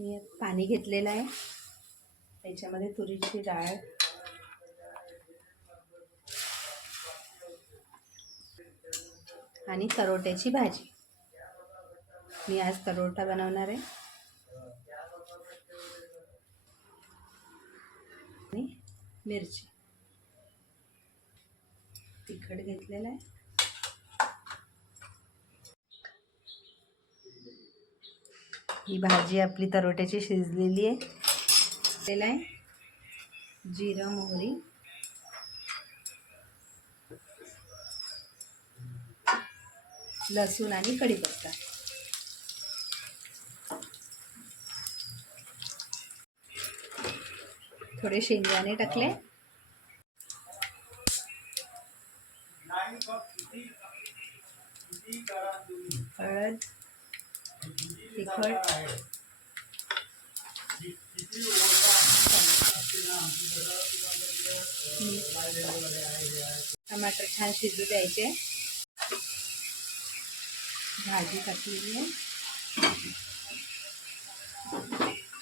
मी पाणी घेतलेलं आहे. त्याच्यामध्ये तुरीची डाळ. आणि तरोट्याची भाजी. मी आज तरोटा बनवणार आहे. आणि मिरची. तिखट घेतलेलं आहे. ही भाजी आपली तरोट्याची शिजलेली आहे. त्याला आहे जिरं मोहरी. लसूण आणि कढीपत्ता. थोडे शेंगदाणे टाकले. हळद. टमाटर छान शिजू द्यायचे. भाजी टाकलेली आहे.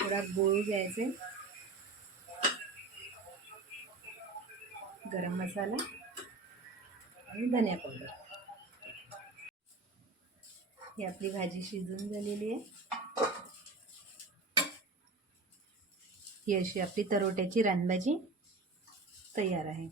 थोडा गूळ घ्यायचे. गरम मसाला धनिया पावडर. ही आपली भाजी शिजून झालेली आहे. ही अशी आपली तरोट्याची रानभाजी तयार आहे.